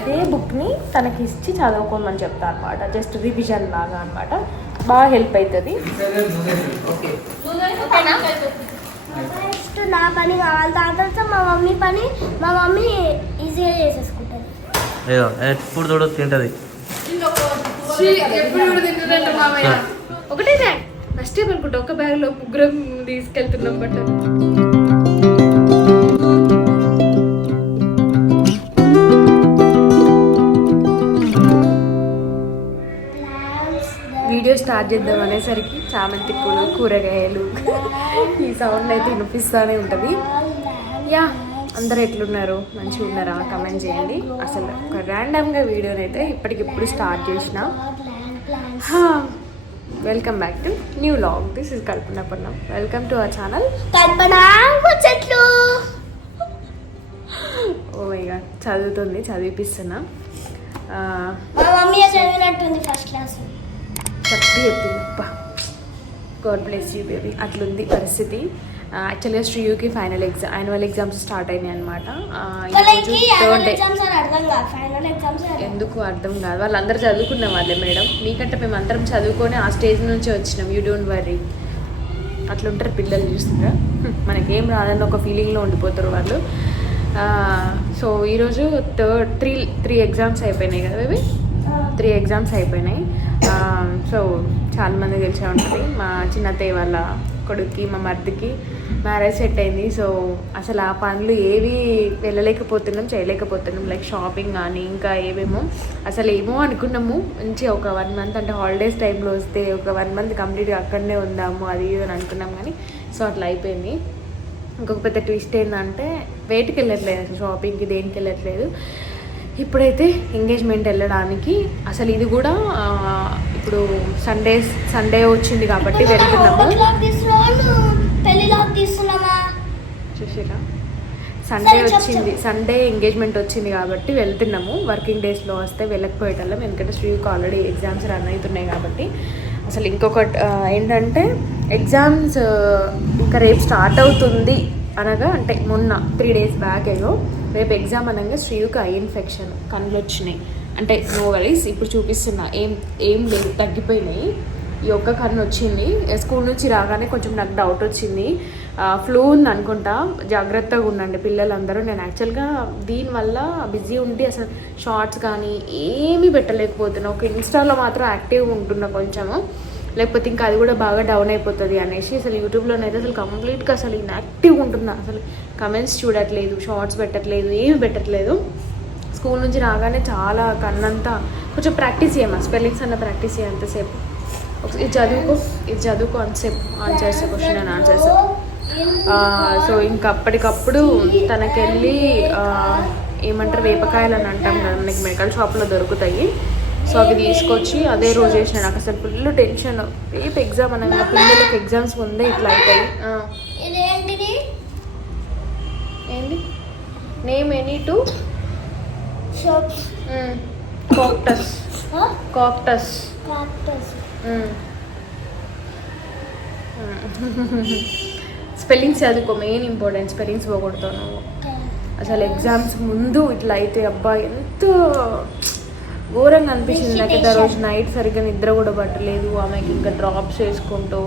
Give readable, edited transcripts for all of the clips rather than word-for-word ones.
ఇదే బుక్ని తనకి ఇచ్చి చదువుకోమని చెప్తా అనమాట. జస్ట్ రివిజన్ లాగా అనమాట. బాగా హెల్ప్ అవుతుంది. నెక్స్ట్ నా పని కావాలి, తర్వాత మా మమ్మీ ఈజీగా చేసేసుకుంటుంది. ఎప్పుడు చూడ తింటది. ఒకటే బ్యాగ్ ఫస్ట్ టైం అనుకుంటా ఒక బ్యాగ్లో ముగ్గురం తీసుకెళ్తున్నాం బట్టలు. వీడియో స్టార్ట్ చేద్దాం అనేసరికి చామంతి పూలు, కూరగాయలు ఈ సౌండ్ అయితే వినిపిస్తూనే ఉంటుంది. యా, అందరు ఎట్లున్నారు? మంచిగా ఉన్నారా? కమెంట్ చేయండి. అసలు ఒక ర్యాండమ్గా వీడియోని అయితే ఇప్పటికిప్పుడు స్టార్ట్ చేసిన. Welcome back to new vlog. This is Kalpana Pannam. Welcome to our channel Kalpana ముచ్చట్లు. ఓ మై గాడ్, చదువుతుంది, చదివిపిస్తున్నా. మా మమ్మీ చదివినట్టుంది ఫస్ట్ క్లాస్. కరెక్ట్గా చెప్తుంది. అబ్బా, గాడ్ బ్లెస్ యూ బేబీ. అట్లుంది పరిస్థితి. యాక్చువల్గా శ్రీయుకి యాన్యువల్ ఎగ్జామ్స్ స్టార్ట్ అయినాయి అనమాట. ఎందుకు అర్థం కాదు, వాళ్ళందరూ చదువుకున్నాం వాళ్ళే మేడం. మీకంటే మేము అందరం చదువుకొని ఆ స్టేజ్ నుంచి వచ్చినాం. You don't worry. అట్లుంటారు పిల్లలు, చూస్తుందా? మనకేం రాదని ఒక ఫీలింగ్లో ఉండిపోతారు వాళ్ళు. సో ఈరోజు త్రీ ఎగ్జామ్స్ అయిపోయినాయి కదా బేబీ. 3 ఎగ్జామ్స్ అయిపోయినాయి. సో చాలామంది తెలిసే ఉంటుంది, మా చిన్నత్తయ్య వాళ్ళ కొడుక్కి, మా మర్దికి మ్యారేజ్ సెట్ అయింది. సో అసలు ఆ పనులు ఏవి వెళ్ళలేకపోతున్నాం, చేయలేకపోతున్నాం. లైక్ షాపింగ్ కానీ ఇంకా ఏవేమో అసలు ఏమో అనుకున్నాము. మంచిగా ఒక 1 మంత్ అంటే హాలిడేస్ టైంలో వస్తే ఒక 1 మంత్ కంప్లీట్గా అక్కడనే ఉందాము అది ఇది అని అనుకున్నాం. కానీ సో అట్లా అయిపోయింది. ఇంకొక పెద్ద ట్విస్ట్ ఏంటంటే వేటికి వెళ్ళట్లేదు, అసలు షాపింగ్కి దేనికి వెళ్ళట్లేదు. ఇప్పుడైతే ఎంగేజ్మెంట్ వెళ్ళడానికి, అసలు ఇది కూడా ఇప్పుడు సండే వచ్చింది కాబట్టి వెళ్తున్నాము. చూసిరా, సండే వచ్చింది, సండే ఎంగేజ్మెంట్ వచ్చింది కాబట్టి వెళ్తున్నాము. వర్కింగ్ డేస్లో వస్తే వెళ్ళకపోయేటల్లం, ఎందుకంటే శ్రీకి ఆల్రెడీ ఎగ్జామ్స్ రన్ అవుతున్నాయి కాబట్టి. అసలు ఇంకొకటి ఏంటంటే ఎగ్జామ్స్ ఇంకా రేపు స్టార్ట్ అవుతుంది అనగా, అంటే మొన్న 3 days బ్యాక్ ఏదో రేపు ఎగ్జామ్ అనగా శ్రీయుకి ఐ ఇన్ఫెక్షన్, కళ్ళు వచ్చినాయి. అంటే నో వరీస్, ఇప్పుడు చూపిస్తున్నా, ఏం లేదు, తగ్గిపోయినాయి. ఈ ఒక్క కన్ను వచ్చింది. స్కూల్ నుంచి రాగానే కొంచెం నాకు డౌట్ వచ్చింది, ఫ్లూ ఉంది అనుకుంటా, జాగ్రత్తగా ఉండండి పిల్లలందరూ. నేను యాక్చువల్గా దీనివల్ల బిజీ ఉండి అసలు షార్ట్స్ కానీ ఏమీ పెట్టలేకపోతున్నా. ఒక ఇన్స్టాలో మాత్రం యాక్టివ్గా ఉంటున్నా కొంచెము, లేకపోతే ఇంకా అది కూడా బాగా డౌన్ అయిపోతుంది అనేసి అసలు యూట్యూబ్లోనైతే అసలు కంప్లీట్గా అసలు ఇన్యాక్టివ్గా ఉంటున్నా. అసలు కమెంట్స్ చూడట్లేదు, షార్ట్స్ పెట్టట్లేదు, ఏమి పెట్టట్లేదు. స్కూల్ నుంచి రాగానే చాలా కన్నంతా కొంచెం ప్రాక్టీస్ చేయమా, స్పెల్లింగ్స్ అన్న ప్రాక్టీస్ చేయంతసేపు. ఇది చదువుకో అంతసేపు, answers, question and answers. So ఇంకా అప్పటికప్పుడు తనకెళ్ళి ఏమంటారు వేపకాయలు అని అంటాం కదా, మనకి మెడికల్ షాప్లో దొరుకుతాయి. సో అవి తీసుకొచ్చి అదే రోజు చేసిన. నాకు అసలు ఫుల్ టెన్షన్. రేపు ఎగ్జామ్ అనగా పిల్లలకి ఎగ్జామ్స్ ముందే ఇట్లా అవుతాయి. ఏంటి name any to cactus. Spellings చదువుకో, మెయిన్ ఇంపార్టెంట్. స్పెల్లింగ్స్ పోగొడతావు. అసలు ఎగ్జామ్స్ ముందు ఇట్లా అయితే అబ్బా ఎంత ఘోరంగా అనిపించింది నాకైతే. ఆ రోజు నైట్ సరిగ్గా నిద్ర కూడా పట్టలేదు. ఆమెకి ఇంకా డ్రాప్స్ వేసుకుంటూ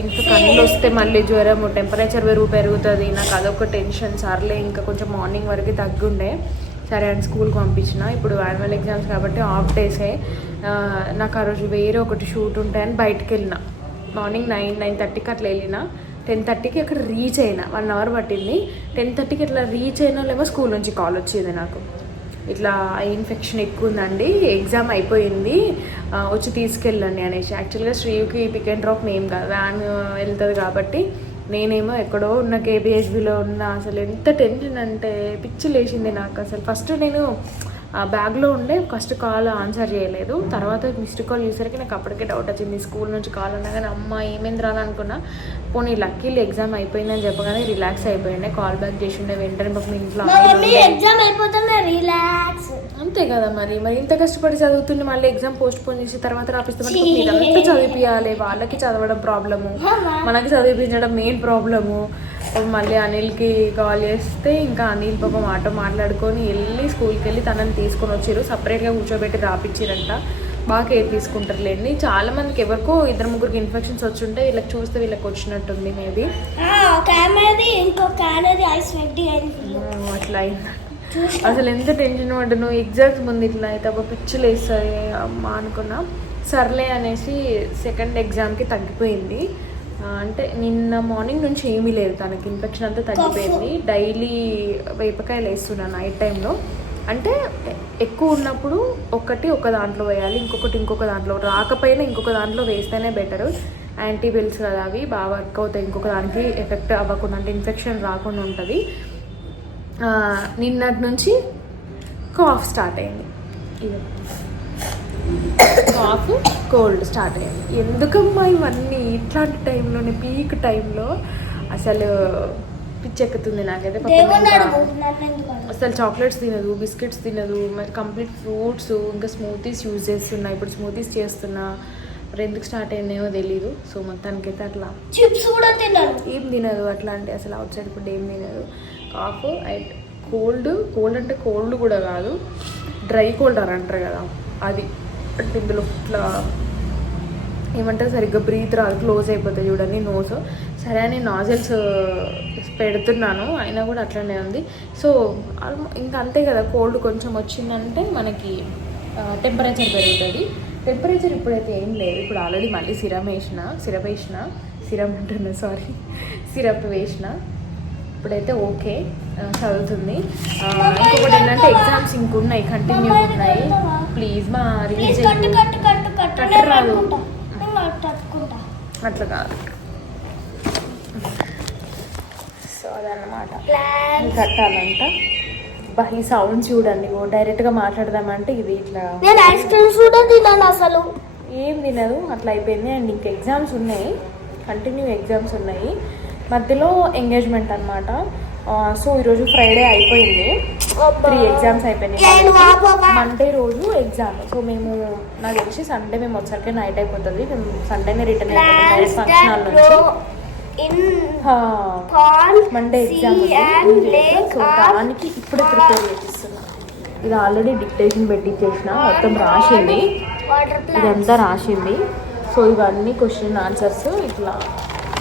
ఇంత కళ్ళు వస్తే మళ్ళీ జ్వరం, టెంపరేచర్ పెరుగుతుంది. నాకు అదొక టెన్షన్. సర్లే ఇంకా కొంచెం మార్నింగ్ వరకు తగ్గుండే, సరే అని స్కూల్కి పంపించిన. ఇప్పుడు యాన్యువల్ ఎగ్జామ్స్ కాబట్టి హాఫ్ డేసే. నాకు ఆ రోజు వేరే ఒకటి షూట్ ఉంటాయని బయటకు వెళ్ళిన. మార్నింగ్ 9-9:30కి అట్లా వెళ్ళిన. 10:30కి అక్కడ రీచ్ అయినా. 1 hour పట్టింది. 10:30కి ఇట్లా రీచ్ అయినా లేవో స్కూల్ నుంచి కాల్ వచ్చింది నాకు, ఇట్లా ఐ ఇన్ఫెక్షన్ ఎక్కువ ఉందండి, ఎగ్జామ్ అయిపోయింది, వచ్చి తీసుకెళ్ళండి అనేసి. యాక్చువల్గా శ్రీయుకి పిక్ అండ్ డ్రాప్ నేమ్ కాదు, వ్యాన్ వెళ్తుంది కాబట్టి నేనేమో ఎక్కడో ఉన్న కేబిహెచ్బిలో ఉన్న. అసలు ఎంత టెన్షన్ అంటే పిచ్చి లేచింది నాకు. అసలు ఫస్ట్ నేను బ్యాగ్లో ఉండే ఫస్ట్ కాల్ ఆన్సర్ చేయలేదు. తర్వాత మిస్డ్ కాల్ చేసరికి నాకు అప్పటికే డౌట్ వచ్చింది. స్కూల్ నుంచి కాల్ ఉన్నా కానీ అమ్మ ఏమైంది రాలనుకున్నా. పోనీ లక్కీలు ఎగ్జామ్ అయిపోయిందని చెప్పగానే రిలాక్స్ అయిపోయిండే. కాల్ బ్యాక్ చేసి ఉండే వెంటనే పాపం ఇంట్లో అంతే కదా. మరి ఇంత కష్టపడి చదువుతుంది, మళ్ళీ ఎగ్జామ్ పోస్ట్ పోన్ చేసి తర్వాత రాపిస్తే ఇదంతా చదివిపియాలి. వాళ్ళకి చదవడం ప్రాబ్లము, మనకి చదివించడం మెయిన్ ప్రాబ్లము. మళ్ళీ అనిల్కి కాల్ చేస్తే ఇంకా అనిల్ పాపం ఆటో మాట్లాడుకొని వెళ్ళి స్కూల్కి వెళ్ళి తనని తీసుకొని వచ్చారు. సపరేట్గా కూర్చోబెట్టి రాపిచ్చారంట. బాగా కేర్ తీసుకుంటారులేండి. చాలా మందికి ఎవరికో 2-3 ఇన్ఫెక్షన్స్ వచ్చుంటే వీళ్ళకి చూస్తే వీళ్ళకి వచ్చినట్టుంది మేబీ. అట్లా అయింది. అసలు ఎంత టెన్షన్ పడ్డాను. ఎగ్జామ్స్ ముందు ఇట్లా అయితే ఒక పిచ్చులు వేస్తాయి అమ్మా అనుకున్నా. సర్లే అనేసి సెకండ్ ఎగ్జామ్కి తగ్గిపోయింది. అంటే నిన్న మార్నింగ్ నుంచి ఏమీ లేదు, తనకి ఇన్ఫెక్షన్ అంతా తగ్గిపోయింది. డైలీ వేపకాయలు వేస్తున్నాను నైట్ టైంలో. అంటే ఎక్కువ ఉన్నప్పుడు ఒక దాంట్లో వేయాలి, ఇంకొక దాంట్లో, రాకపోయినా ఇంకొక దాంట్లో వేస్తేనే బెటరు. యాంటీబయాటిక్స్ కదా అవి బాగా వర్క్ అవుతాయి, ఇంకొక దానికి ఎఫెక్ట్ అవ్వకుండా, అంటే ఇన్ఫెక్షన్ రాకుండా ఉంటుంది. నిన్నటి నుంచి కాఫ్ స్టార్ట్ అయింది. ఇది కాఫ్ కోల్డ్ స్టార్ట్ అయింది. ఎందుకమ్మా ఇవన్నీ ఇట్లాంటి టైంలోనే, పీక్ టైంలో అసలు పిచ్చెక్కుతుంది నాకైతే. అసలు చాక్లెట్స్ తినదు, బిస్కెట్స్ తినదు, మరి కంప్లీట్ ఫ్రూట్స్, ఇంకా స్మూతీస్ యూజ్ చేస్తున్నా. ఇప్పుడు స్మూతీస్ చేస్తున్నా. మరి ఎందుకు స్టార్ట్ అయిందేమో తెలీదు. సో మొత్తానికైతే అట్లా చిప్స్ కూడా తినదు, ఏం తినదు అట్లాంటి. అసలు అవుట్ సైడ్ ఫుడ్ ఏం తినదు. కాఫ్ అండ్ కోల్డ్ అంటే కోల్డ్ కూడా కాదు, డ్రై కోల్డ్ అని అంటారు కదా అది. అంటే ఇందులో ఇట్లా ఏమంటారు, సరిగ్గా బ్రీత్ రాదు, క్లోజ్ అయిపోతుంది చూడండి నోస్. సరే అని నాజిల్స్ పెడుతున్నాను, అయినా కూడా అట్లనే ఉంది. సో ఇంకా అంతే కదా, కోల్డ్ కొంచెం వచ్చిందంటే మనకి టెంపరేచర్ పెరుగుతుంది. టెంపరేచర్ ఇప్పుడైతే ఏం లేదు. ఇప్పుడు ఆల్రెడీ మళ్ళీ సిరప్ వేసిన. ఇప్పుడైతే ఓకే, చదువుతుంది. ఇంకొకటి ఏంటంటే ఎగ్జామ్స్ ఇంకున్నాయి, కంటిన్యూ ఉన్నాయి. ప్లీజ్ మా రిలీజ్ రాదు, అట్లా కాదు. సో అదన్నమాట, కట్టాలంట. ఈ సౌండ్ చూడండి, డైరెక్ట్గా మాట్లాడదామంటే ఇది ఇట్లా అసలు ఏం తినదు, అట్లా అయిపోయింది. అండ్ ఇంకా ఎగ్జామ్స్ ఉన్నాయి, కంటిన్యూ ఎగ్జామ్స్ ఉన్నాయి. మధ్యలో ఎంగేజ్మెంట్ అనమాట. సో ఈరోజు ఫ్రైడే అయిపోయింది, 3 ఎగ్జామ్స్ అయిపోయినాయి. మండే రోజు ఎగ్జామ్. సో మేము నాకు తెలిసి సండే మేము వచ్చాకే నైట్ అయిపోతుంది. మేము సండేనే రిటర్న్ అయిపోతుంది ఫంక్షన్ హాల్ నుంచి. మండే ఎగ్జామ్ ఉంది. సో దానికి ఇప్పుడు ప్రిపేర్ చేపిస్తున్నా. ఇది ఆల్రెడీ డిక్టేషన్ పెట్టించేసిన, మొత్తం రాసింది, ఇదంతా రాసింది. సో ఇవన్నీ క్వశ్చన్ ఆన్సర్స్ ఇట్లా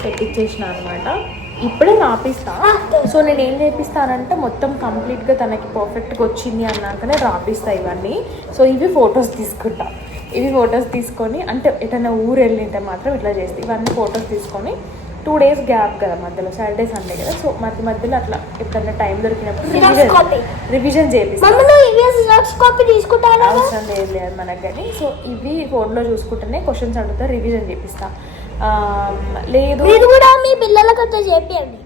పెట్టించేసిన అనమాట. ఇప్పుడే రాపిస్తా. సో నేను ఏం చేపిస్తానంటే మొత్తం కంప్లీట్గా తనకి పర్ఫెక్ట్గా వచ్చింది అన్నాకనే రాపిస్తా ఇవన్నీ. సో ఇవి ఫొటోస్ తీసుకుంటా. ఇవి ఫొటోస్ తీసుకొని, అంటే ఎటైనా ఊరు వెళ్ళింటే మాత్రం ఇట్లా చేస్తే ఇవన్నీ ఫొటోస్ తీసుకొని 2 days గ్యాప్ కదా మధ్యలో, సాటర్డే సండే కదా. సో మధ్యలో అట్లా ఎప్పుడైనా టైం దొరికినప్పుడు రివిజన్ చేపిస్తాను. అవసరం లేదు మనకు కానీ. సో ఇవి ఫోన్లో చూసుకుంటేనే క్వశ్చన్స్ అడుగుతా, రివిజన్ చేపిస్తా. లేదు మీ పిల్లలకు చెప్పండి.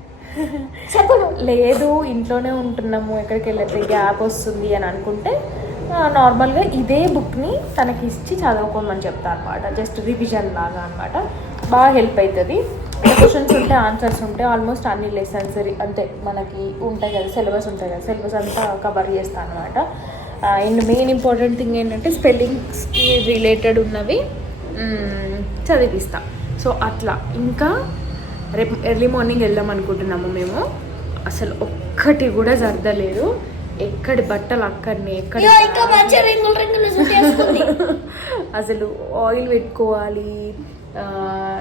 లేదు ఇంట్లోనే ఉంటున్నాము, ఎక్కడికి వెళ్ళట్లేదు, గ్యాప్ వస్తుంది అని అనుకుంటే నార్మల్గా ఇదే బుక్ని తనకి ఇచ్చి చదువుకోమని చెప్తా అనమాట. జస్ట్ రివిజన్ లాగా అనమాట. బాగా హెల్ప్ అవుతుంది. క్వశ్చన్స్ ఉంటే, ఆన్సర్స్ ఉంటే ఆల్మోస్ట్ అన్ని లెసన్స్ అంటే మనకి ఉంటాయి కదా, సిలబస్ ఉంటాయి కదా, సిలబస్ అంతా కవర్ చేస్తాను అనమాట. అండ్ మెయిన్ ఇంపార్టెంట్ థింగ్ ఏంటంటే స్పెల్లింగ్స్కి రిలేటెడ్ ఉన్నవి చదివిస్తా. సో అట్లా. ఇంకా రేపు ఎర్లీ మార్నింగ్ వెళ్దాం అనుకుంటున్నాము మేము. అసలు ఒక్కటి కూడా జరగలేదు, ఎక్కడి బట్టలు అక్కడనే, ఎక్కడ అసలు ఆయిల్ పెట్టుకోవాలి.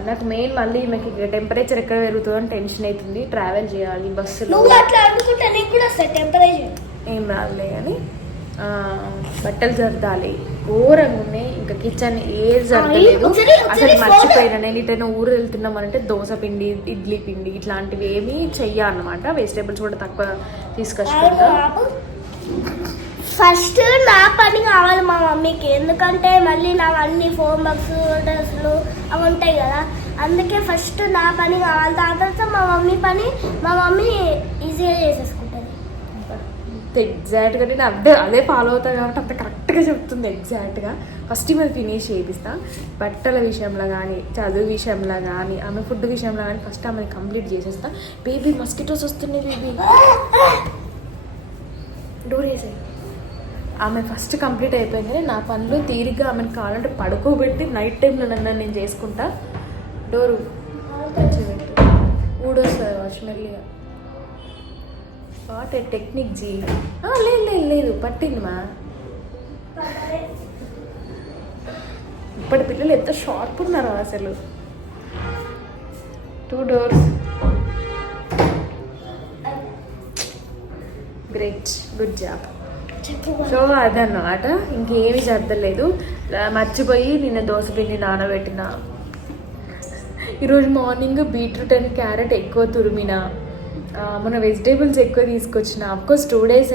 నాకు మెయిన్ మళ్ళీ నాకు టెంపరేచర్ ఎక్కడ పెరుగుతుందో అని టెన్షన్ అవుతుంది. ట్రావెల్ చేయాలి బస్సులో, ఏం రాదులే కానీ బట్టలు జరదాలి, ఘోరంగా ఉన్నాయి. ఇంకా కిచెన్ ఏది జరగలేదు. అసలు మర్చిపోయినా, నేను ఇటైనా ఊరు వెళ్తున్నామనంటే దోశ పిండి, ఇడ్లీ పిండి ఇట్లాంటివి ఏమీ చెయ్యాలన్నమాట. వెజిటేబుల్స్ కూడా తక్కువ తీసుకొచ్చుకుంటా. ఫస్ట్ నా పని కావాలి మా మమ్మీకి, ఎందుకంటే మళ్ళీ నాకు అన్ని హోంవర్క్స్ డ్రెస్సులు అవి ఉంటాయి కదా, అందుకే ఫస్ట్ నా పని కావాలి. దాని తర్వాత మా మమ్మీ ఈజీగా చేసేసుకుంటుంది. ఎగ్జాక్ట్గా నేను అదే ఫాలో అవుతాను కాబట్టి అంత కరెక్ట్గా చెప్తుంది ఎగ్జాక్ట్గా. ఫస్ట్ మీద ఫినిష్ చేపిస్తా. బట్టల విషయంలో కానీ, చదువు విషయంలో కానీ, ఆమె ఫుడ్ విషయంలో కానీ ఫస్ట్ ఆమెను కంప్లీట్ చేసేస్తా. బేబీ మస్కిటోస్ వస్తున్నాయి బేబీ, డోర్ వేసాయి. ఆమె ఫస్ట్ కంప్లీట్ అయిపోయింది. నా పనులు తీరిగ్గా ఆమెను కావాలంటే పడుకోబెట్టి నైట్ టైంలో నేను చేసుకుంటా. డోరు ఊడొస్తుంది స్మెల్గా. What a technique ji. లేదు లేదు లేదు పట్టింది మా. ఇప్పటి పిల్లలు ఎంత షార్ప్ ఉన్నారో అసలు. 2 doors. Great, good job. So అదన్నమాట, ఇంకేమీ జరగలేదు. మర్చిపోయి నిన్న దోశ పిండి నానబెట్టిన. ఈరోజు మార్నింగ్ బీట్రూట్ అండ్ క్యారెట్ ఎక్కువ తురిమిన. మన వెజిటేబుల్స్ ఎక్కువ తీసుకొచ్చిన. అఫ్కోర్స్ 2 days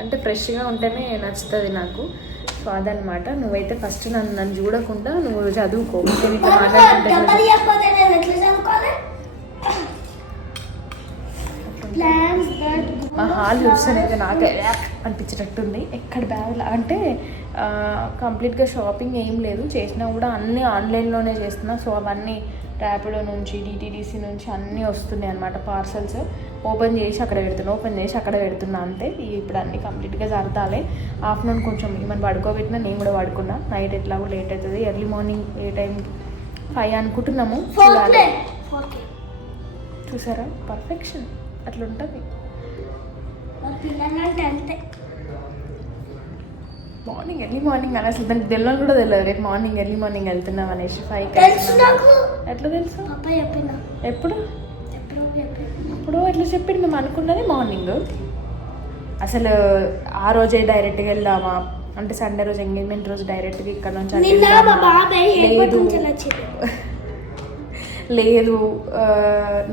అంటే ఫ్రెష్గా ఉంటేనే నచ్చుతుంది నాకు. సో అదనమాట. నువ్వైతే ఫస్ట్ నన్ను చూడకుండా నువ్వు చదువుకో. మా హాల్ చూస్తానైతే నాకే అనిపించేటట్టుంది. ఎక్కడ బ్యాగ్ అంటే కంప్లీట్గా షాపింగ్ ఏం లేదు, చేసినా కూడా అన్నీ ఆన్లైన్లోనే చేస్తున్నా. సో అవన్నీ ర్యాపిడో నుంచి డిటీడీసీ నుంచి అన్నీ వస్తున్నాయి అనమాట పార్సల్స్. ఓపెన్ చేసి అక్కడ పెడుతున్నా అంతే. ఇప్పుడు అన్నీ కంప్లీట్గా జరగాలి. ఆఫ్టర్నూన్ కొంచెం ఏమైనా పడుకోబెట్టినా, నేను కూడా పడుకున్నా. నైట్ ఎట్లాగో లేట్ అవుతుంది. ఎర్లీ మార్నింగ్ ఏ టైం 5 అనుకుంటున్నాము. చూసారా పర్ఫెక్షన్ అట్లా ఉంటుంది. మార్నింగ్ ఎర్లీ మార్నింగ్ అని అసలు దానికి తెలియదు కూడా తెలియదు. రేపు మార్నింగ్ ఎర్లీ మార్నింగ్ వెళ్తున్నాం అనేసి 5కి. ఎట్లా తెలుసు? ఎప్పుడు ఎట్లా చెప్పింది? మేము అనుకున్నది మార్నింగ్. అసలు ఆ రోజే డైరెక్ట్గా వెళ్దామా అంటే సండే రోజు ఎంగేజ్మెంట్ రోజు డైరెక్ట్గా ఇక్కడ నుంచి లేదు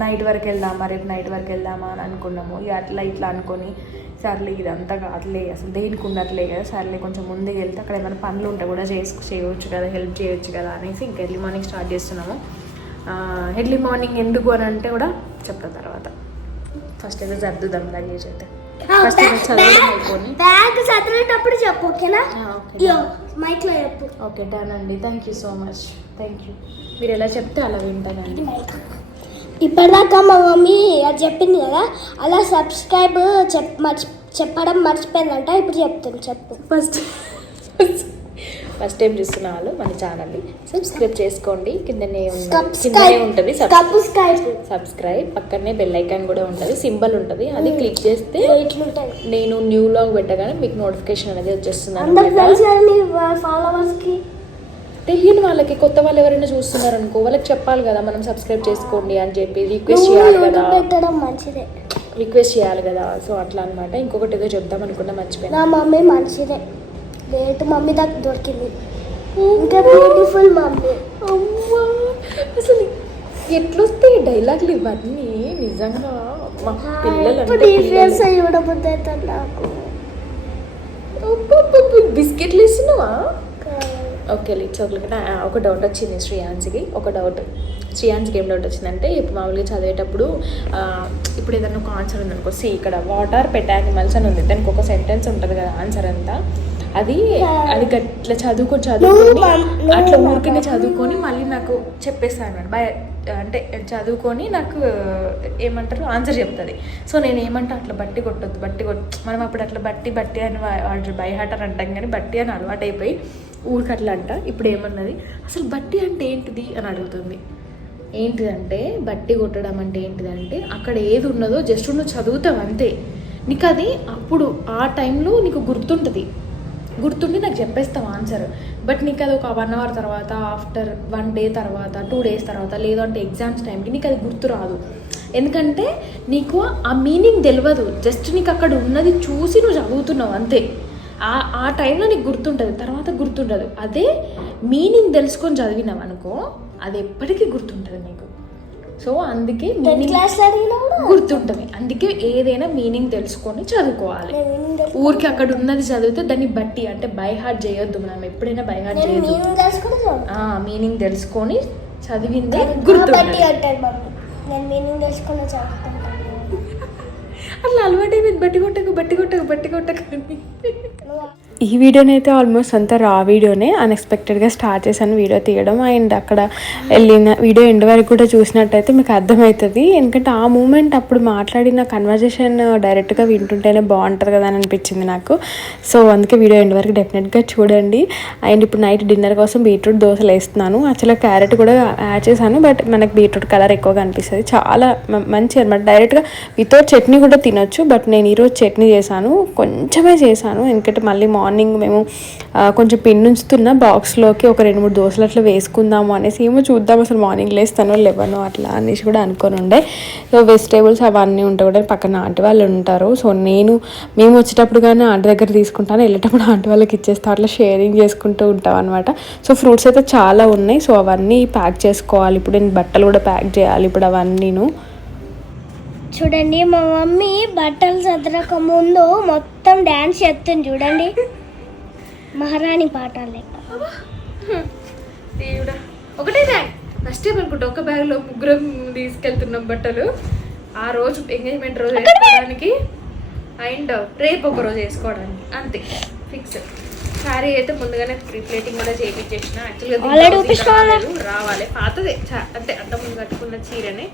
నైట్ వరకు వెళ్దామా, రేపు నైట్ వరకు వెళ్దామా అని అనుకున్నాము. ఇక అట్లా ఇట్లా అనుకొని సర్లే ఇదంతా కాదులే, అసలు దేనికి ఉండట్లే కదా, సర్లే కొంచెం ముందుకు వెళ్తే అక్కడ ఏమైనా పనులు ఉంటే కూడా చేయవచ్చు కదా, హెల్ప్ చేయొచ్చు కదా అనేసి ఇంకా ఎర్లీ మార్నింగ్ స్టార్ట్ చేస్తున్నాము. ఎర్లీ మార్నింగ్ ఎందుకు అని అంటే కూడా చెప్తా తర్వాత. ఫస్ట్ అయితే సర్దుదాం లగేజ్ అయితే. ఫస్ట్ చదవడం అయిపోయి బ్యాగ్ చదివేటప్పుడు చెప్పు, ఓకేనా? మైక్లో చెప్పు. ఓకే డన్ అండి. Thank you so much. Thank you. మీరు ఎలా చెప్తే అలా వింటానండి. ఇప్పటిదాకా మా మమ్మీ అది చెప్పింది కదా, అలా సబ్స్క్రైబ్ చెప్పడం మర్చిపోయిందంట. ఇప్పుడు చెప్తాను, చెప్పు. ఫస్ట్ టైం చూస్తున్న వాళ్ళు మన ఛానల్ని సబ్స్క్రైబ్ చేసుకోండి. కిందనే ఉంటుంది సబ్స్క్రైబ్, పక్కనే బెల్ ఐకాన్ కూడా ఉంటుంది, సింబల్ ఉంటుంది. అది క్లిక్ చేస్తే నేను న్యూ వ్లాగ్ పెట్టగానే మీకు నోటిఫికేషన్ అనేది వచ్చేస్తుంది. తెలియని వాళ్ళకి, కొత్త వాళ్ళు ఎవరైనా చూస్తున్నారు అనుకో, వాళ్ళకి చెప్పాలి కదా మనం సబ్స్క్రైబ్ చేసుకోండి అని చెప్పి రిక్వెస్ట్ చేయాలి కదా. సో అట్లా అనమాట. ఇంకొకటి ఏదో చెప్దాం అనుకున్నా మర్చిపోయినా. నా మమ్మీ మంచిదే, గ్రేట్ మమ్మీ దాకా దొరికింది. ఇంకా బ్యూటిఫుల్ మమ్మీ. అసలు ఎట్లొస్తాయి డైలాగులు ఇవన్నీ నిజంగా. మా పిల్లలు బిస్కెట్లు ఇస్తున్నావా? Okay it's okay. ఒక డౌట్ వచ్చింది శ్రేయాన్స్కి. శ్రేయాన్స్కి ఏం డౌట్ వచ్చిందంటే, ఇప్పుడు మామూలుగా చదివేటప్పుడు ఇప్పుడు ఏదైనా ఒక ఆన్సర్ ఉందనుకో, ఇక్కడ వాటర్ పెట్ యానిమల్స్ అని ఉంది, దానికి ఒక సెంటెన్స్ ఉంటుంది కదా ఆన్సర్ అంతా. అది అట్లా చదువుకొని అట్లా ఊరికనే చదువుకొని మళ్ళీ నాకు చెప్పేస్తాను అనమాట. అంటే చదువుకొని నాకు ఏమంటారు ఆన్సర్ చెప్తుంది. సో నేను ఏమంటా అట్లా బట్టి కొట్టొద్దు, మనం అప్పుడు అట్లా బట్టి అని బై హార్టర్ అంటాం, కానీ బట్టి అని అలవాటు అయిపోయి ఊరికి అట్లా అంట. ఇప్పుడు ఏమన్నది అసలు బట్టి అంటే ఏంటిది అని అడుగుతుంది. ఏంటిదంటే బట్టి కొట్టడం అంటే ఏంటిదంటే అక్కడ ఏది ఉన్నదో జస్ట్ నువ్వు చదువుతావు అంతే. నీకు అది అప్పుడు ఆ టైంలో నీకు గుర్తుండి నాకు చెప్పేస్తావు ఆన్సర్. బట్ నీకు అది ఒక 1 hour తర్వాత, ఆఫ్టర్ 1 day తర్వాత, 2 days తర్వాత, లేదంటే ఎగ్జామ్స్ టైంకి నీకు అది గుర్తు రాదు. ఎందుకంటే నీకు ఆ మీనింగ్ తెలియదు. జస్ట్ నీకు అక్కడ ఉన్నది చూసి నువ్వు చదువుతున్నావు అంతే. ఆ టైంలో నీకు గుర్తుంటుంది, తర్వాత గుర్తుండదు. అదే మీనింగ్ తెలుసుకొని చదివినావు అనుకో, అది ఎప్పటికీ గుర్తుంటుంది నీకు. సో అందుకే మీనింగ్ గుర్తుంటుంది. అందుకే ఏదైనా మీనింగ్ తెలుసుకొని చదువుకోవాలి. ఊరికి అక్కడ ఉన్నది చదివితే దాన్ని బట్టి అంటే బై హార్ట్ చేయొద్దు. మనం ఎప్పుడైనా బై హార్ట్ చేయొద్దు. మీనింగ్ తెలుసుకొని చదివిందే గుర్తుంటుంది. అట్లా అలవాటు అయిపోయింది. బట్టి కొట్టకు ఈ వీడియోని అయితే ఆల్మోస్ట్ అంతా రా వీడియోనే, అన్ఎక్స్పెక్టెడ్గా స్టార్ట్ చేశాను వీడియో తీయడం. అండ్ అక్కడ వెళ్ళిన వీడియో ఎండ్ వరకు కూడా చూసినట్టయితే మీకు అర్థమవుతుంది. ఎందుకంటే ఆ మూమెంట్ అప్పుడు మాట్లాడిన కన్వర్జేషన్ డైరెక్ట్గా వింటుంటేనే బాగుంటుంది కదా అని అనిపించింది నాకు. సో అందుకే వీడియో ఎండ్ వరకు డెఫినెట్గా చూడండి. అండ్ ఇప్పుడు నైట్ డిన్నర్ కోసం బీట్రూట్ దోశలు వేస్తున్నాను. యాక్చువల్గా క్యారెట్ కూడా యాడ్ చేశాను, బట్ మనకు బీట్రూట్ కలర్ ఎక్కువగా అనిపిస్తుంది. చాలా మంచి అనమాట. డైరెక్ట్గా వితౌట్ చట్నీ కూడా తినొచ్చు, బట్ నేను ఈరోజు చట్నీ చేశాను, కొంచెమే చేశాను. ఎందుకంటే మళ్ళీ మార్నింగ్ మేము కొంచెం పిండి ఉంచుతున్న బాక్స్లోకి ఒక 2-3 దోశలు అట్లా వేసుకుందాము అనేసి, ఏమో చూద్దాం అసలు మార్నింగ్ లేస్తానో లేవనో అట్లా అనేసి కూడా అనుకొని ఉండే. సో వెజిటేబుల్స్ అవన్నీ ఉంటాయి కూడా, పక్కన ఆంటీ వాళ్ళు ఉంటారు. సో మేము వచ్చేటప్పుడు కానీ ఆంటీ దగ్గర తీసుకుంటాను, వెళ్ళేటప్పుడు ఆంటీ వాళ్ళకి ఇచ్చేస్తాను, అట్లా షేరింగ్ చేసుకుంటూ ఉంటాం అనమాట. సో ఫ్రూట్స్ అయితే చాలా ఉన్నాయి. సో అవన్నీ ప్యాక్ చేసుకోవాలి. ఇప్పుడు నేను బట్టలు కూడా ప్యాక్ చేయాలి ఇప్పుడు అవన్నీను. చూడండి మా మమ్మీ బట్టలు సదరక ముందు మొత్తం డ్యాన్స్ చేస్తుంది చూడండి, మహారాణి పాటలు లెక్క. దేవుడా, ఒకటే బ్యాగ్ ఫస్ట్ టైం అనుకుంటా ఒక బ్యాగ్లో ముగ్గురం తీసుకెళ్తున్నాం బట్టలు. ఆ రోజు ఎంగేజ్మెంట్ రోజు వేసుకోవడానికి అండ్ రేపు ఒక రోజు వేసుకోవడానికి, అంతే ఫిక్స్. శారీ అయితే ముందుగానే ప్లేటింగ్ కూడా చేయించేసిన. యాక్చువల్గా రావాలి పాతదే అంటే అంత ముందు కట్టుకున్న చీరనే.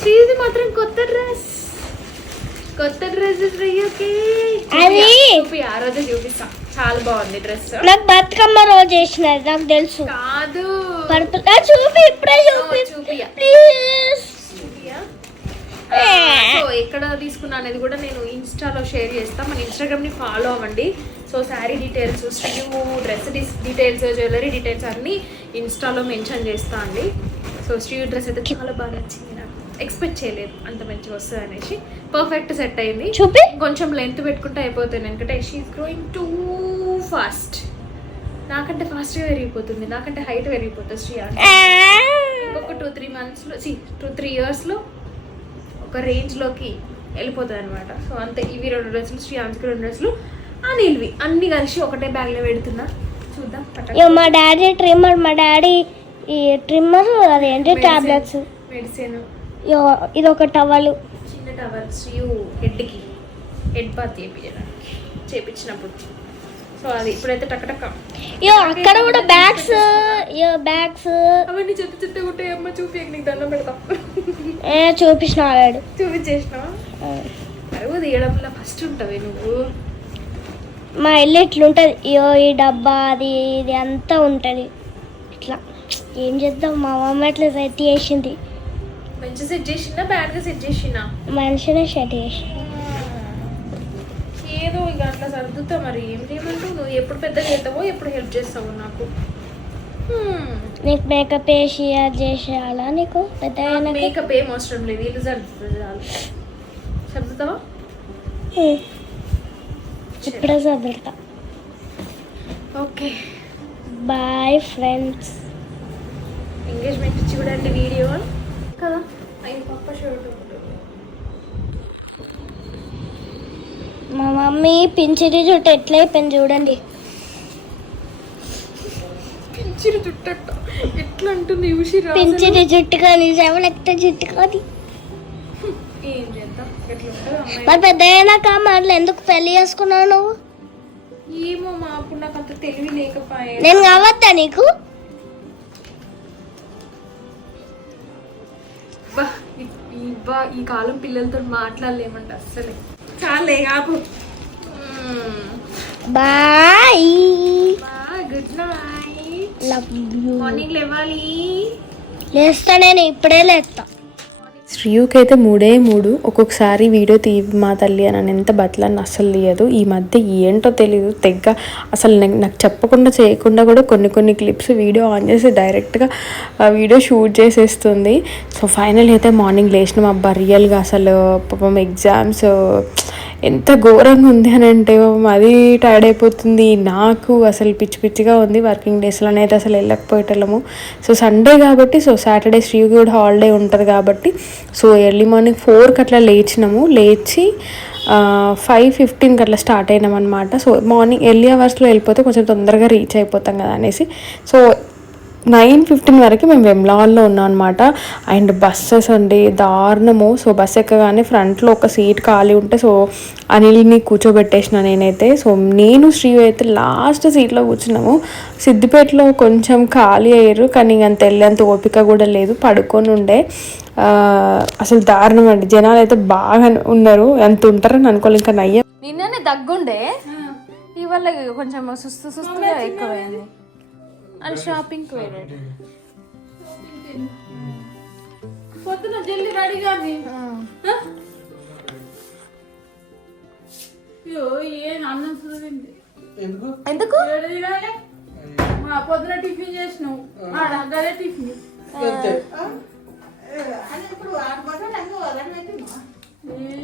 శ్రీది మాత్రం కొత్త డ్రెస్ శ్రీకి ఆ రోజే చూపిస్తా, చాలా బాగుంది డ్రెస్. నాకు బతుకమ్మ రోజు వేసినది నాకు తెలుసు. కాదు చూపి ఇప్పుడే చూపియా. సో ఎక్కడ తీసుకున్నా అనేది కూడా నేను ఇన్స్టాలో షేర్ చేస్తాను. మన ఇన్స్టాగ్రామ్ని ఫాలో అవ్వండి. సో శారీ డీటెయిల్స్, శ్రీయు డ్రెస్ డీటెయిల్స్, జ్యువెలరీ డీటెయిల్స్ అన్నీ ఇన్స్టాలో మెన్షన్ చేస్తా అండి. సో శ్రీయు డ్రెస్ అయితే చాలా బాగా నచ్చింది నాకు, ఎక్స్పెక్ట్ చేయలేదు అంత మంచిగా వస్తుంది అనేసి. పర్ఫెక్ట్ సెట్ అయింది. చూపి కొంచెం లెంత్ పెట్టుకుంటే అయిపోతుంది, ఎందుకంటే షీఈస్ గ్రోయింగ్ టూ ఫాస్ట్. నాకంటే ఫాస్ట్గా పెరిగిపోతుంది, నాకంటే హైట్ పెరిగిపోతుంది శ్రీ. ఇంకొక 2-3 మంత్స్లో 2-3 ఇయర్స్లో ఒక రేంజ్లోకి వెళ్ళిపోతుంది అనమాట. సో అంతే. ఇవి 2 డ్రెస్సులు, శ్రీ ఆన్స్కి 2 డ్రెస్సులు, అనిల్వి అన్నీ కలిసి ఒకటే బ్యాగ్లో పెడుతున్నా. చూద్దాం. మా డాడీ ట్రిమ్మర్, మా డాడీ ఈ ట్రిమ్మర్ అదేంటి టాబ్లెట్స్, మెడిసిన్, ఇది ఒక టవల్, చిన్న టవల్ శ్రీయు హెడ్కి హెడ్ బాత్ చేయించినప్పుడు. సో అది ఇప్పుడైతే టక్క అక్కడ కూడా బ్యాగ్స్ అవన్నీ చెత్త ఉంటాయి. అమ్మ చూపి నీకు దండం పెడతాం. చూపించిన ఆడాడు, చూపించేసినావా? అరుగు తీయడంలో ఫస్ట్ ఉంటావే నువ్వు. మా ఇల్లు ఇట్లుంటది, ఈ డబ్బా అది ఇది అంతా ఉంటది ఇట్లా. ఏం చేద్దాం, మా మమ్మీ అట్లా సెట్ చేసింది. మంచి సెట్ చేసినా బ్యాడ్గా సెట్ చేసినా మనిషినే సెట్ చేసి ఏదో ఇక అట్లా సర్దుతా. మరి ఏం చేయమంటావు? నువ్వు ఎప్పుడు పెద్ద చేస్తావో ఎప్పుడు హెల్ప్ చేస్తావు నాకు. నీకు మేకప్ వేసి అది చేసేయాలా? నీకు పెద్ద మేకప్ ఏం అవసరం లేదు, ఇల్లు సర్దుతుంది చాలు. సర్దుతావా? ఇప్పుడే సర్దుతా. Okay bye friends. ఎంగేజ్మెంట్ చూడండి వీడియో కదా. అయ్యి పప్ప షూట్. మా మమ్మీ పించిరి జుట్టు ఎట్లా అయిపోయింది చూడండి. పించిరి జుట్టు ఎట్లా అంటుంది పించిరి జుట్టు కానీ సెవెనెక్ట జుట్టు కానీ. ఏం చేద్దాం, ఎట్లా ఉంటుంది. మరి పెద్ద అయినాక మళ్ళీ ఎందుకు పెళ్లి చేసుకున్నావు నువ్వు? ఏమో మా అప్పుడు నాకు అంత తెలివి లేకపోయా. నేను కావద్దా నీకు? ఈ కాలం పిల్లలతో మాట్లాడలేమంట అస్సలే. చాలే కాపు. Bye, good night. Love you. Morning లేవాలి. లేస్తా, నేను ఇప్పుడే లేస్తా. శ్రీయుకి అయితే 3 ఒక్కొక్కసారి వీడియో మా తల్లి అని ఎంత బతలని అస్సలు తీయదు. ఈ మధ్య ఏంటో తెలియదు, తెగ్గ అసలు నాకు చెప్పకుండా చేయకుండా కూడా కొన్ని క్లిప్స్ వీడియో ఆన్ చేసి డైరెక్ట్గా వీడియో షూట్ చేసేస్తుంది. సో ఫైనల్ అయితే మార్నింగ్ లేచిన అబ్బా రియల్గా అసలు పాపం ఎగ్జామ్స్ ఎంత ఘోరంగా ఉంది అని అంటే అది టైర్డ్ అయిపోతుంది. నాకు అసలు పిచ్చిగా ఉంది. వర్కింగ్ డేస్లో అయితే అసలు వెళ్ళకపోయేటోళ్ళము. సో సండే కాబట్టి, సో సాటర్డే శ్రీకి కూడా హాలిడే ఉంటుంది కాబట్టి, సో ఎర్లీ మార్నింగ్ 4కి అట్లా లేచి 5:15కి అట్లా స్టార్ట్ అయినాం అనమాట. సో మార్నింగ్ ఎర్లీ అవర్స్లో వెళ్ళిపోతే కొంచెం తొందరగా రీచ్ అయిపోతాం కదా అనేసి. సో 9:15 వరకు మేము వెమ్లాల్లో ఉన్నాం అనమాట. అండ్ బస్సెస్ అండి దారుణము. సో బస్ ఎక్కగానే ఫ్రంట్లో ఒక సీట్ ఖాళీ ఉంటే సో అనిల్ని కూర్చోబెట్టేసిన నేనైతే. సో నేను శ్రీ అయితే లాస్ట్ సీట్లో కూర్చున్నాము. సిద్దిపేటలో కొంచెం ఖాళీ అయ్యారు కానీ అంత వెళ్ళేంత ఓపిక కూడా లేదు, పడుకొని ఉండే. అసలు దారుణం అండి, జనాలు అయితే బాగా ఉన్నారు. ఎంత ఉంటారని అనుకోవాలి. ఇంకా నయ్య నిన్ననే దగ్గుండే, ఇవాళ కొంచెం సుస్తుగా ఎక్కువైంది. అని షాపింగ్కి వెళ్ళాడు. పొద్దున జల్లి రెడీ కానీ ఏం అన్నం చూడండి ఎందుకు మా పొద్దున టిఫిన్ చేసినావు గదే టిఫిన్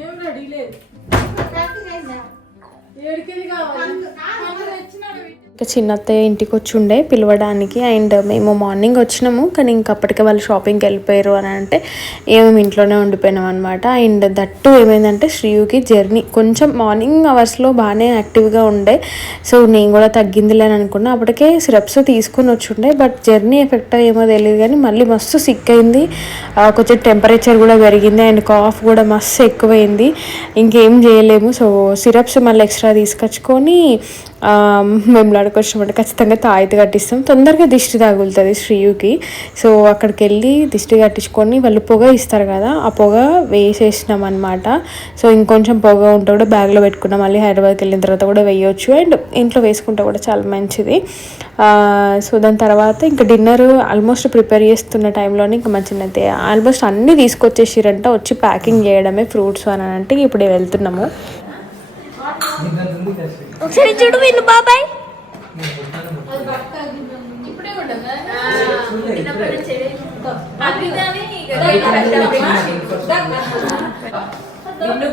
ఏం రెడీ లేదు ఏడికెళ్ళి కావాలి తెచ్చినాడు. ఇంకా చిన్నత్తయ్య ఇంటికి వచ్చి ఉండే పిలవడానికి. అండ్ మేము మార్నింగ్ వచ్చినాము కానీ ఇంకప్పటికే వాళ్ళు షాపింగ్కి వెళ్ళిపోయారు అని అంటే ఏమేమి ఇంట్లోనే ఉండిపోయినాం అనమాట. అండ్ దట్టు ఏమైందంటే శ్రీయుకి జర్నీ కొంచెం మార్నింగ్ అవర్స్లో బాగానే యాక్టివ్గా ఉండే. సో నేను కూడా తగ్గిందిలే అని అనుకున్నా. అప్పటికే సిరప్స్ తీసుకొని వచ్చి ఉండే, బట్ జర్నీ ఎఫెక్ట్ ఏమో తెలియదు కానీ మళ్ళీ మస్తు సిక్ అయింది. కొంచెం టెంపరేచర్ కూడా పెరిగింది అండ్ కాఫ్ కూడా మస్తు ఎక్కువైంది. ఇంకేం చేయలేము. సో సిరప్స్ మళ్ళీ ఎక్స్ట్రా తీసుకొచ్చుకొని మేము వచ్చినప్పుడు ఖచ్చితంగా తాయితీ కట్టిస్తాం. తొందరగా దిష్టి తగులుతుంది శ్రీయుకి. సో అక్కడికి వెళ్ళి దిష్టి కట్టించుకొని వాళ్ళు పొగ ఇస్తారు కదా, ఆ పొగ వేసేసినాం అనమాట. సో ఇంకొంచెం పొగ ఉంటే కూడా బ్యాగ్లో పెట్టుకున్నాం. మళ్ళీ హైదరాబాద్కి వెళ్ళిన తర్వాత కూడా వేయవచ్చు అండ్ ఇంట్లో వేసుకుంటే కూడా చాలా మంచిది. సో దాని తర్వాత ఇంకా డిన్నర్ ఆల్మోస్ట్ ప్రిపేర్ చేస్తున్న టైంలోనే ఇంకా మా చిన్నది ఆల్మోస్ట్ అన్నీ తీసుకొచ్చేసిరంట. వచ్చి ప్యాకింగ్ చేయడమే ఫ్రూట్స్ అని అంటే ఇప్పుడే వెళ్తున్నాము. ఒకసారి చూడు విను బాబాయ్.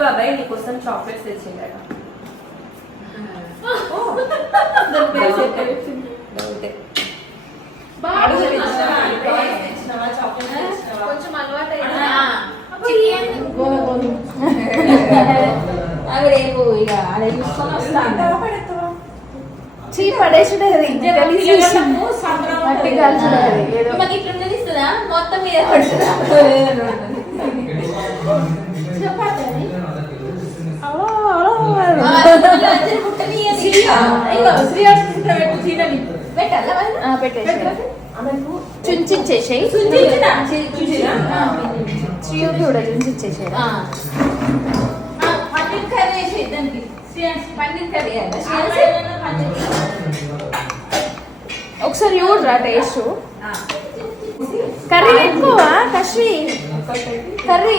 బాబాయ్ నీకోసం చాక్లెట్స్ తెచ్చిందట. కొంచెం అలవాటు అవి రేపు ఇక అదే చూసుకొని వస్తాను. పడేసుడే మొత్తం మీద చుంచిచ్చేసాయి. శ్రీయుకి కూడా చుంచిచ్చేసాయి. ఒకసారి చూడరా టేస్ట్. కర్రీ ఎక్కువా కశ్రీ? కర్రీ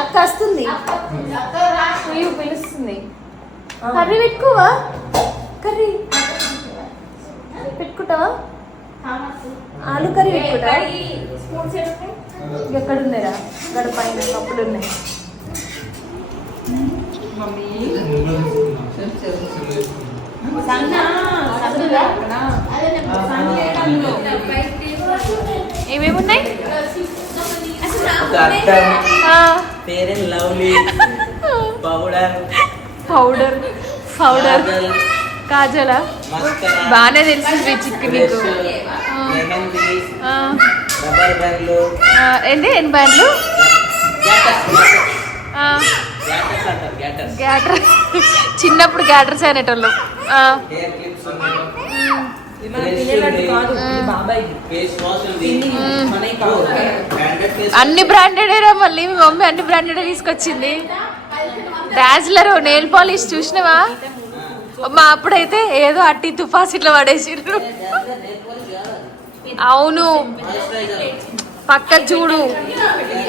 అక్క వస్తుంది, పిలుస్తుంది. కర్రీ పెట్టుకోవా? కర్రీ పెట్టుకుంటావా? ఆలు కర్రీ పెట్టుకుంటా. ఎక్కడ ఉన్నారా? ఇక్కడ పైన కప్పులు ఉన్నాయి. ఏమేమి ఉన్నాయి? పౌడర్ పౌడర్ కాజల బాగానే తెలిసింది చిక్కు నీకు. ఏంటి ఎన్ని బ్యాండ్లు? గ్యాటర్. చిన్నప్పుడు గ్యాటర్స్ అనేటోళ్ళు. అన్ని బ్రాండెడ్ మళ్ళీ మీ మమ్మీ అన్ని బ్రాండెడ్ తీసుకొచ్చింది. డాజ్లర్ నెయిల్ పాలిష్ చూసినవా? మా అప్పుడైతే ఏదో అట్టి తుపాసిట్లో పడేసిర్రు. అవును పక్క చూడు,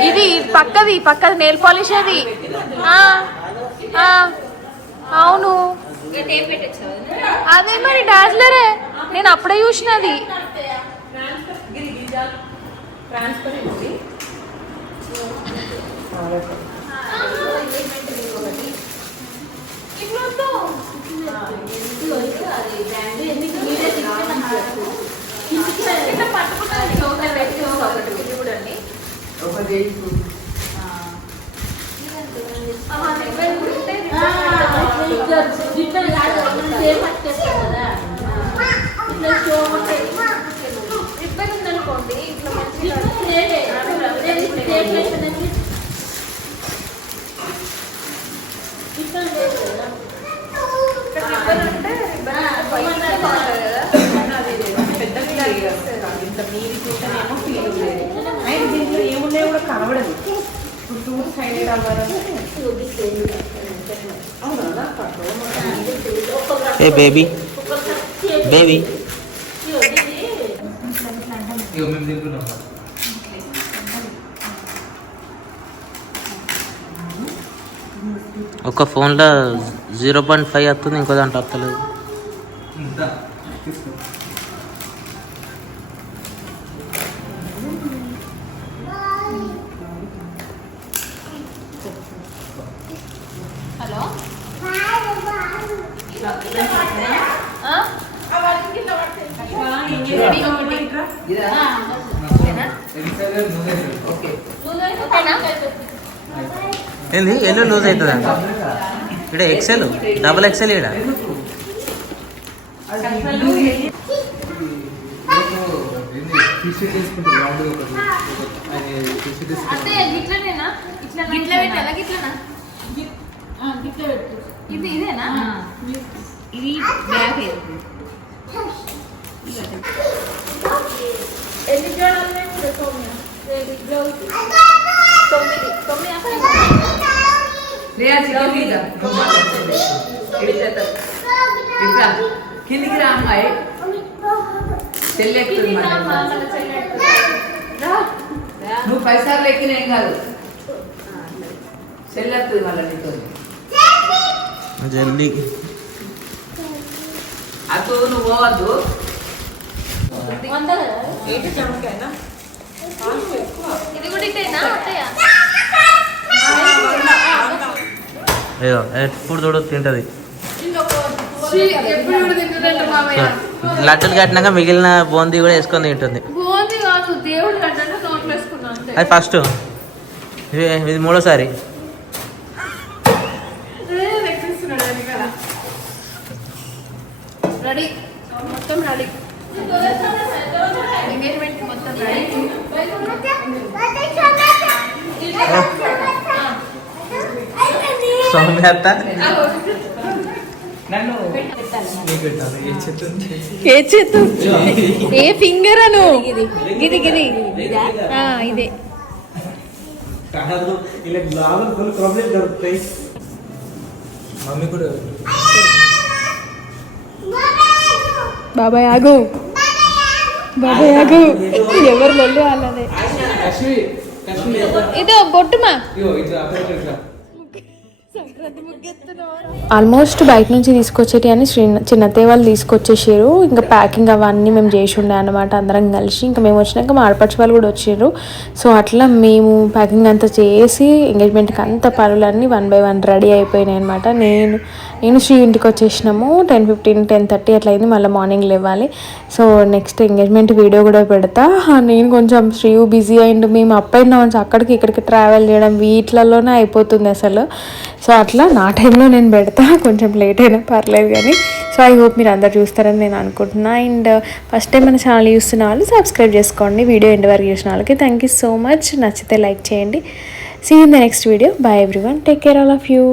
ఇది పక్కది నెయిల్ పాలిష్ అది. అవును అదే మరి డాజ్లరే, నేను అప్పుడే చూసినది. ఇంత మీది చూస్తేనేమో ఫీల్ ఉండేది. అయితే దీంట్లో ఏమున్నాయో కూడా కనబడదు. టూ సైడెడ్ అవ్వాలని ఏ బేబీ బేబీ ఒక ఫోన్లో 0.5 వస్తుంది, ఇంకో దాంట్లో వస్తలేదు. ఏంది ఎల్లు లూజ్ అవుతుంది అంట. ఇక్కడ ఎక్సెల్ డబుల్ ఎక్సెల్ ఇక్కడ ఇది ఇదేనా ఇది బ్యాగ్ ఎన్ని జోడాలు కిందికి రా అమ్మాయి, చెల్లెక్కుతుంది. నువ్వు 10 సార్లు ఎక్కిన ఏం కాదు, చెల్లెక్కుతుంది మళ్ళీ నీతో. జల్దీ అటు నువ్వు పోవద్దు. అయ్యో ఎప్పుడు చూడు తింటది. లడ్డూలు కట్టినాక మిగిలిన బూందీ కూడా వేసుకొని తింటుంది. బూందీ కాదు, దేవుడు కట్టంటే నోట్లో వేసుకున్నాను అంతే. అది ఫస్ట్, ఇది మూడోసారి. రెడీ మొత్తం రెడీ, ఎంగేజ్మెంట్ మొత్తం రెడీ. సౌమ్యత ఏ చేతు ఏ ఫింగర్ అను గిది గిది ఇదే బాబాయ్ ఆగు, బాబాయ్ ఆగు, ఎవరు లొల్లి వాళ్ళదే. ఇదో బొట్టుమా ఆల్మోస్ట్ బయట నుంచి తీసుకొచ్చేటి అని చిన్నత్తయ్య వాళ్ళు తీసుకొచ్చేసారు. ఇంకా ప్యాకింగ్ అవన్నీ మేము చేసి ఉండే అనమాట అందరం కలిసి. ఇంకా మేము వచ్చినాక మా ఆడపడిచి వాళ్ళు కూడా వచ్చారు. సో అట్లా మేము ప్యాకింగ్ అంతా చేసి ఎంగేజ్మెంట్కి అంత పనులన్నీ 1 by 1 రెడీ అయిపోయినాయి అనమాట. నేను శ్రీ ఇంటికి వచ్చేసినాము 10:15 10:30 అట్లా అయింది. మళ్ళీ మార్నింగ్ లేవాలి. సో నెక్స్ట్ ఎంగేజ్మెంట్ వీడియో కూడా పెడతా. నేను కొంచెం శ్రీ బిజీ అయిండు, మేము అప్ అండ్ డౌన్స్ అక్కడికి ఇక్కడికి ట్రావెల్ చేయడం వీటిలలోనే అయిపోతుంది అసలు. సో అట్లా నా టైంలో నేను పెడతా, కొంచెం లేట్ అయినా పర్లేదు కానీ. సో ఐ హోప్ మీరు అందరు చూస్తారని నేను అనుకుంటున్నా. అండ్ ఫస్ట్ టైం మన ఛానల్ చూస్తున్న వాళ్ళు సబ్స్క్రైబ్ చేసుకోండి. వీడియో ఎండ్ వరకు చూసిన వాళ్ళకి థ్యాంక్ యూ సో మచ్. నచ్చితే లైక్ చేయండి. See in the next video. Bye everyone, take care all of you.